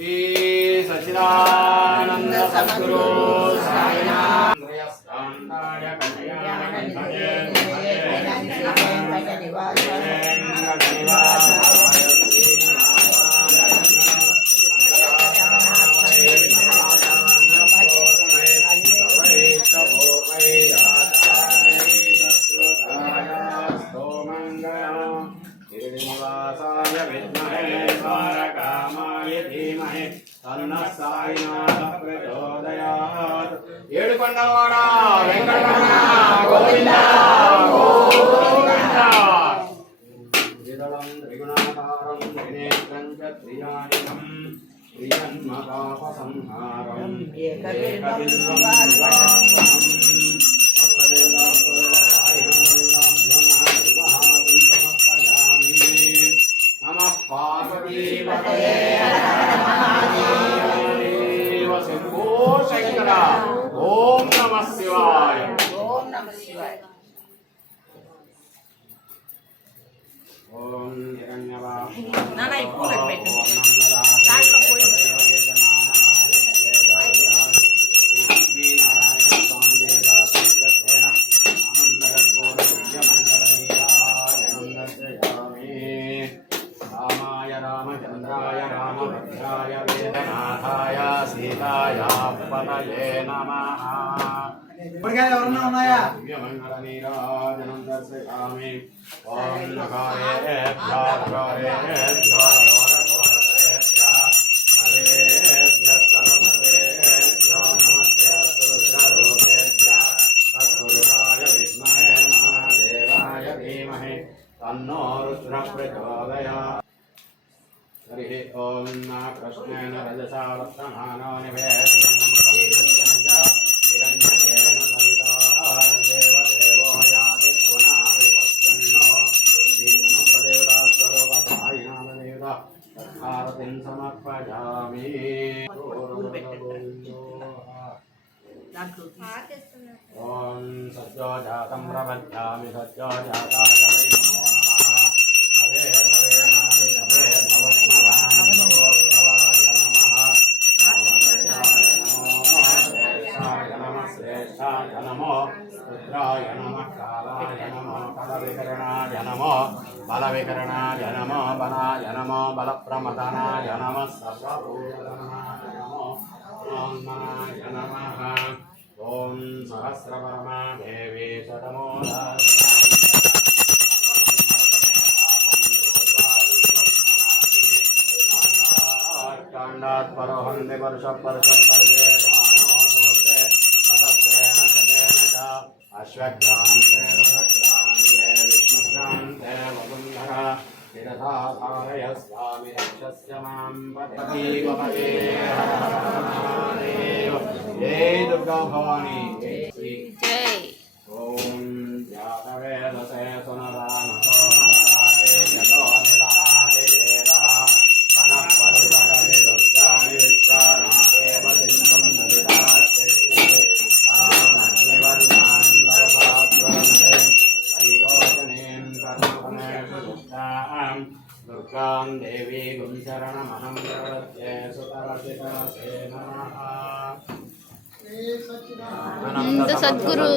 శ్రీ సచిదానంద సద్గురు సాయినాథ ఏడుకొండలవాడ వెంకటరమణ గోవింద గోవింద. త్రిదళం త్రిగుణాకారం త్రినేత్రం చ త్రియాణికం త్రియన్మపాపసంహారం ఏకబిల్వం నాన్న, ఈ పెట్టు. దాంట్లో పోయి. రామాయ రామచంద్రాయ రామభద్రాయ వేదనాథాయ సీతాయ పతయే నమ ఇప్పటికైనా ఎవరన్నా ఉన్నాయా దివ్యమంగళ నీరాజనం దర్శయామి ఓం నకారేభ్యో ఘోరేభ్యో ఘోరఘోరతరేభ్యః హరేభ్యః సర్వభవేభ్యో నమస్తే రుద్రరూపేభ్యः తత్పురుషాయ విద్మహే మహాదేవాయ ధీమహి తన్నో రుద్ర ప్రచోదయాత్ हरिः ॐ न कृष्णेन रजसा वर्तमानो निवेशनं శ్రీం సమర్పయామి. ఓం సత్యోజాతం ప్రపద్యామి సత్యోజాతాయ श्रेष्ठाय नमो रुद्राय नमः, कालाय नमो, बलविकरणाय नमो बलविकरणाय नमो, बलाय नमो, बलप्रमदनाय नमः सर्वभूतनाय नमो ब्रह्मणाय नमः ॐ सहस्रपरमा देवी शतमो काण्डात् दानो अश्वघ्रान्तेन रक्रान्ते विष्णुक्रान्ते वसुन्धरा शिरसा धारय स्वामि रक्षस्य मां पतिपते जय दुर्गा भवानी दुर्गां देवी गुंशरणमहं प्रवत्ये सुतरसितरसे नमः। सद्गुरु।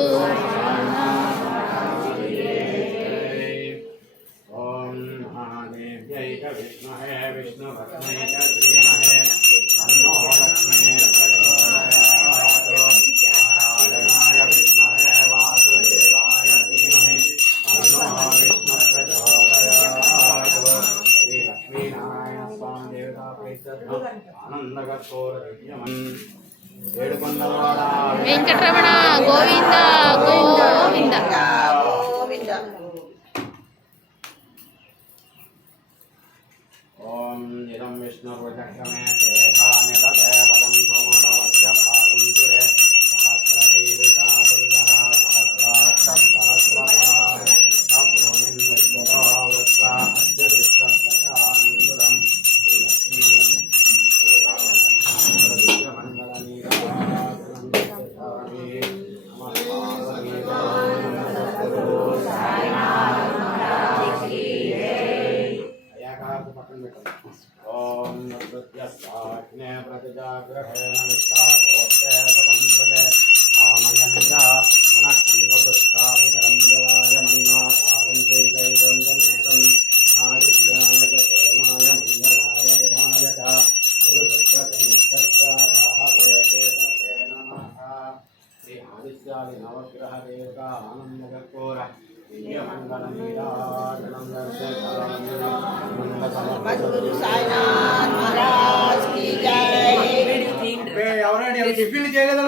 ॐ महादेव्यै च विष्णुहे विष्णुभक्त्यै च धीमहे వెంకటరమణ గోవింద ఆదిత్యాది నవగ్రహ దేవత ఆనందకర్పూర దివ్యమంగళమీరాజనం సద్గురు సాయినాథ్ మహారాజ్ కీ జై ఎవరండి టిఫిన్ చేయలేదు